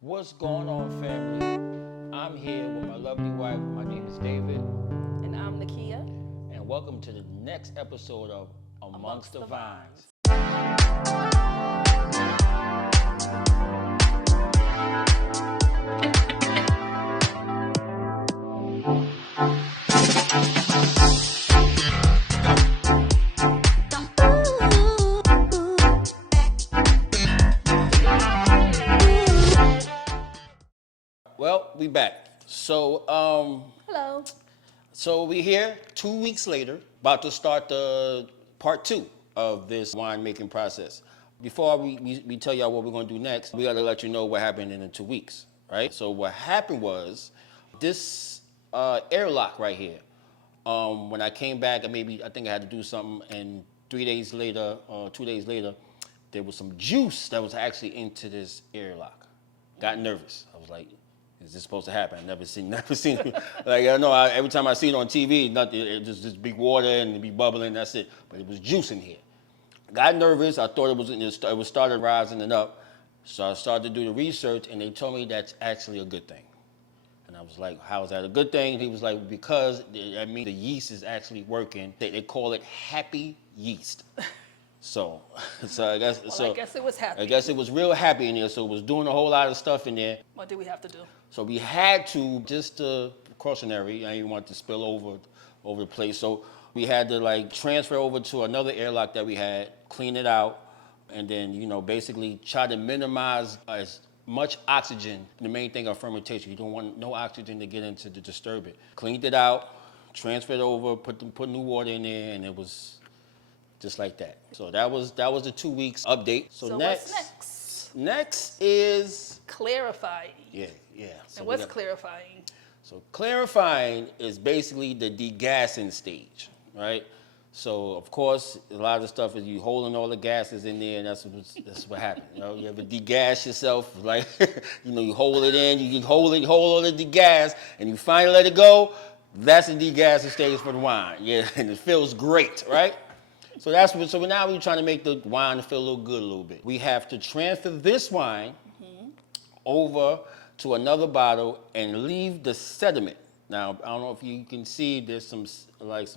What's going on, family? I'm here with my lovely wife. My name is David, And I'm Nakia. and welcome to the next episode of Amongst the Vines. Well, we back. Hello. So we here 2 weeks later, about to start the part two of this winemaking process. Before we tell y'all what we're gonna do next, we gotta let you know what happened in the 2 weeks, right? So what happened was this airlock right here. When I came back, I think I had to do something, and 3 days later, 2 days later, there was some juice that was actually into this airlock. Got nervous. I was like, is this supposed to happen? I never seen it. Like I know every time I see it on TV, nothing. It just big water and it be bubbling. That's it. But it was juice in here. Got nervous. I thought it was started rising and up. So I started to do the research, and they told me that's actually a good thing. And I was like, how is that a good thing? He was like, because I mean the yeast is actually working. They call it happy yeast. So, I guess I guess it was happy. I guess it was real happy in there. So it was doing a whole lot of stuff in there. What did we have to do? So we had to, just precautionary, I didn't want to spill over the place. So we had to like transfer over to another airlock that we had, clean it out, and then, basically try to minimize as much oxygen. The main thing of fermentation, you don't want no oxygen to get into to disturb it. Cleaned it out, transferred over, put new water in there, and it was just like that. So that was the 2 weeks update. So what's next? Next is Clarifying. yeah. So And what's clarifying? So clarifying is basically the degassing stage, right? So of course, a lot of the stuff is you holding all the gases in there, and that's what happens. You ever degas yourself, like you hold it in, you can hold all the degas, and you finally let it go. That's the degassing stage for the wine, yeah, and it feels great, right? So now we're trying to make the wine feel a little good a little bit. We have to transfer this wine over to another bottle and leave the sediment. Now, I don't know if you can see, there's some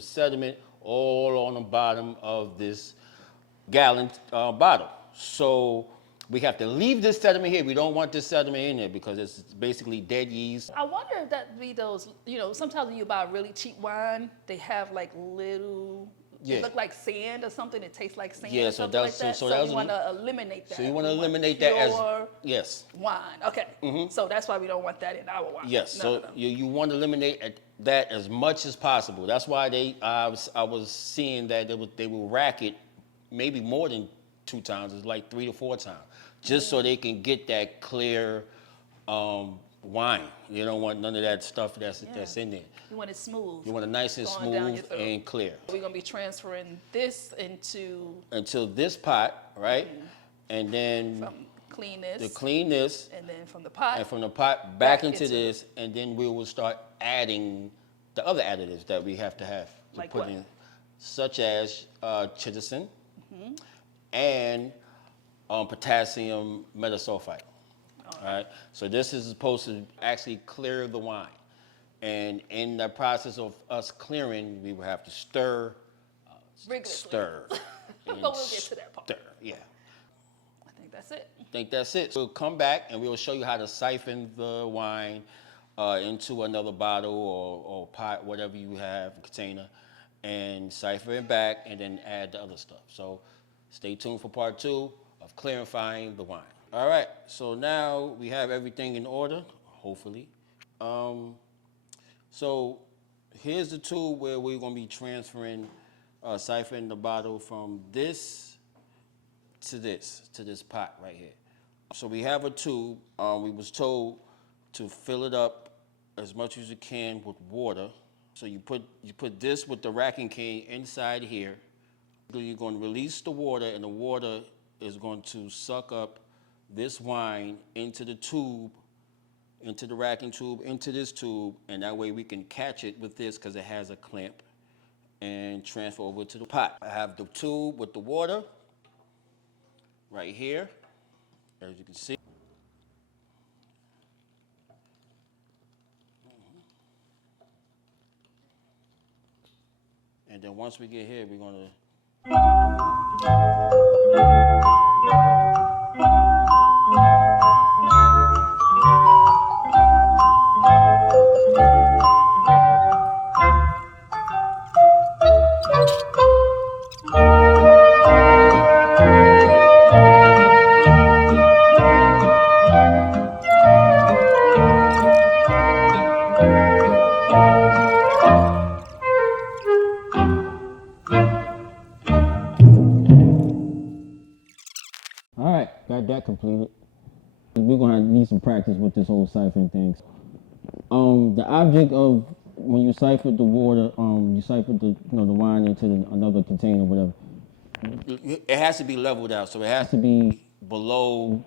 sediment all on the bottom of this gallon bottle. So we have to leave this sediment here. We don't want this sediment in there because it's basically dead yeast. I wonder if that be those, sometimes when you buy really cheap wine, they have like little, Yeah. it look like sand or something. It tastes like sand Yeah, or so something like that's- that. so So, that was you a- want to eliminate that. So you want to We eliminate that as pure yes. wine. Okay. So that's why we don't want that in our wine. Yes, No. you want to eliminate that as much as possible. That's why I was seeing that they will rack it maybe more than 2 times. It's like 3 to 4 times, just so they can get that clear wine. You don't want none of that stuff that's in there. You want it smooth. You want it nice and Going down your smooth throat. and clear. We're gonna be transferring this into Until this pot, right? And then from clean this, to clean this, and then from the pot. and from the pot back Back into into this, and then we will start adding the other additives that we have to Like put what? in, such as chitosan and potassium metasulfite. All right. So this is supposed to actually clear the wine, and in the process of us clearing, we will have to stir, Rigorously. stir, But and we'll get to that part. stir. Yeah. I think that's it. I think that's it. We'll come back and we'll show you how to siphon the wine into another bottle or pot, whatever you have, container, and siphon it back and then add the other stuff. So stay tuned for part two of clarifying the wine. All right, so now we have everything in order, hopefully. So here's the tool where we're gonna be transferring, siphoning the bottle from this to this pot right here. So we have a tube. We was told to fill it up as much as you can with water. So you put this with the racking cane inside here. You're going to release the water, and the water is going to suck up this wine into the tube, into the racking tube, into this tube, and that way we can catch it with this because it has a clamp and transfer over to the pot. I have the tube with the water right here, as you can see. And then once we get here, we're gonna. All right, got that completed. We're gonna need some practice with this whole ciphering thing. The object of when you siphon the water, you siphon the wine into another container, whatever. It has to be leveled out, so it has to be below,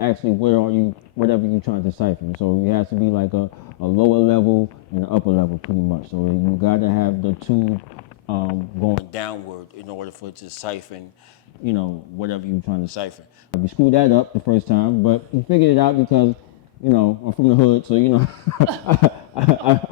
actually whatever you're trying to siphon. So it has to be like a lower level and an upper level, pretty much. So you got to have the tube going downward in order for it to siphon, whatever you're trying to siphon. We screwed that up the first time, but we figured it out because, I'm from the hood, so I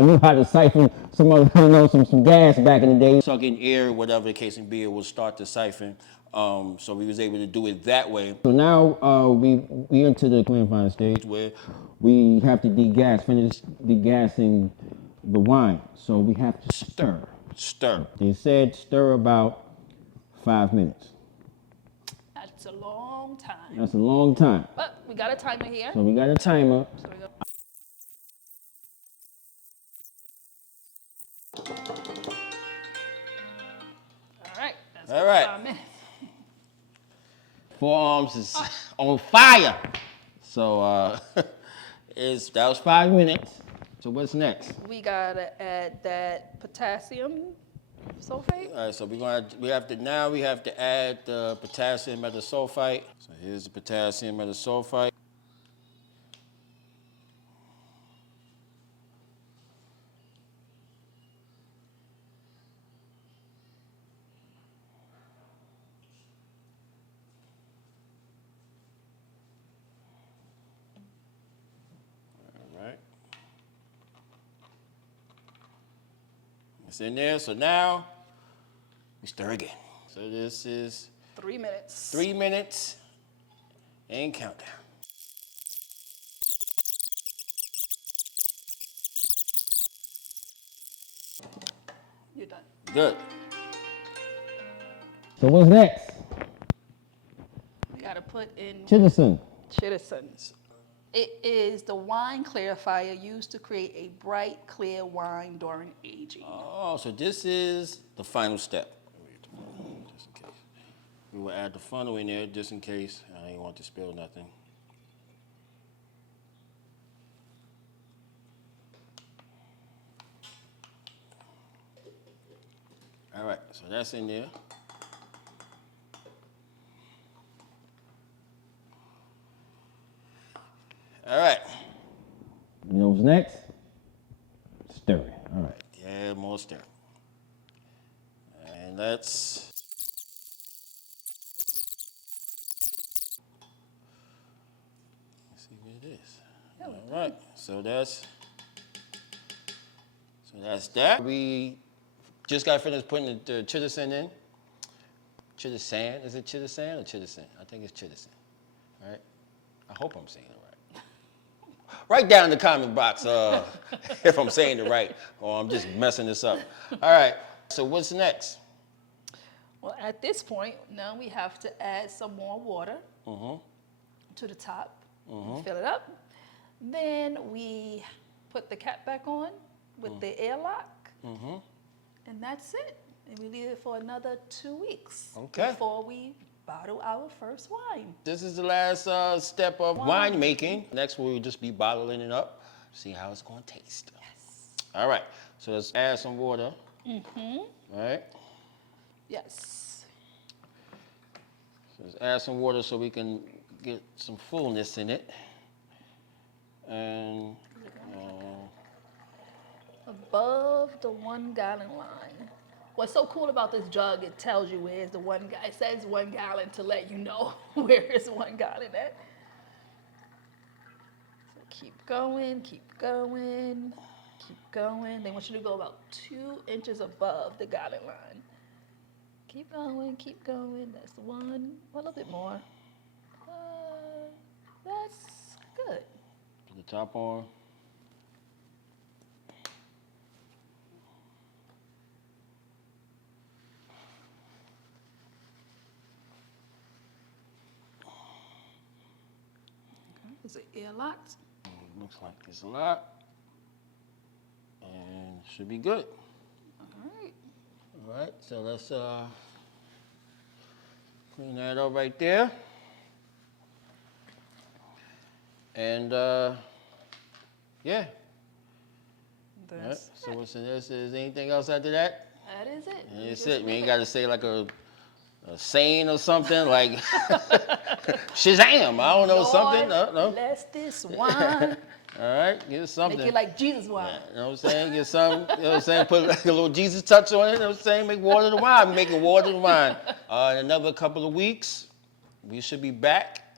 knew how to siphon some gas back in the day. Suck in air, whatever the case may be, it will start to siphon. So we was able to do it that way. So now we into the clarifying stage where we have to finish degassing the wine. So we have to stir. They said stir about 5 minutes. That's a long time. That's a long time. But we got a timer here. So we got a timer. So we go. All right. That's All right. 5 minutes. Forearms is on fire. So that was 5 minutes. So what's next? We gotta add that potassium sulfate. All right, so we have to add the potassium metasulfite. So here's the potassium metasulfite. All right. It's in there. So now we stir again. So this is 3 minutes. 3 minutes and countdown. You're done. Good. So what's next? We gotta put in Chitterson. Chittisons. It is the wine clarifier used to create a bright, clear wine during aging. Oh, so this is the final step. Just in case. We will add the funnel in there just in case. I didn't want to spill nothing. All right, so that's in there. All right. You know what's next? Stirring. All right. Yeah, more stirring. And let's. See what it is. All right. So that's that. We just got finished putting the chitterson in. Chittersan. Is it chittersan or chitterson? I think it's chittersan. All right. I hope I'm saying it right. Write down in the comment box if I'm saying it right or I'm just messing this up. All right, so what's next? Well, at this point, now we have to add some more water to the top. Fill it up. Then we put the cap back on with the airlock. And that's it. And we leave it for another 2 weeks before we bottle our first wine. This is the last step of wine making. Next, we'll just be bottling it up, see how it's going to taste. Yes. All right, so let's add some water. All right. Yes. So let's add some water so we can get some fullness in it. And above the 1 gallon line. What's so cool about this jug, it tells you where's the it says 1 gallon to let you know where is 1 gallon at. So keep going, keep going. Keep going. They want you to go about 2 inches above the guideline line. Keep going, keep going. That's 1. A little bit more. That's good. Put the top on. Is it air locked? Looks like it's a lot. And should be good. All right. All right, so let's clean that up right there. And yeah. All right. That's So what's this? Is anything else after that? That is it. That's it. We ain't got to say like a saying or something like Shazam. I don't know, something. No. Bless this wine. All right, get something. Make it like Jesus wine. You know what I'm saying? Get some, you know what I'm saying? Put like a little Jesus touch on it, you know what I'm saying? Make water the wine. We're making water the wine. In another couple of weeks, we should be back.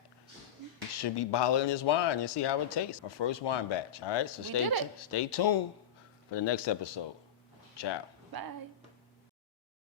We should be bottling this wine and see how it tastes. Our first wine batch. All right, so We did it. stay tuned for the next episode. Ciao. Bye.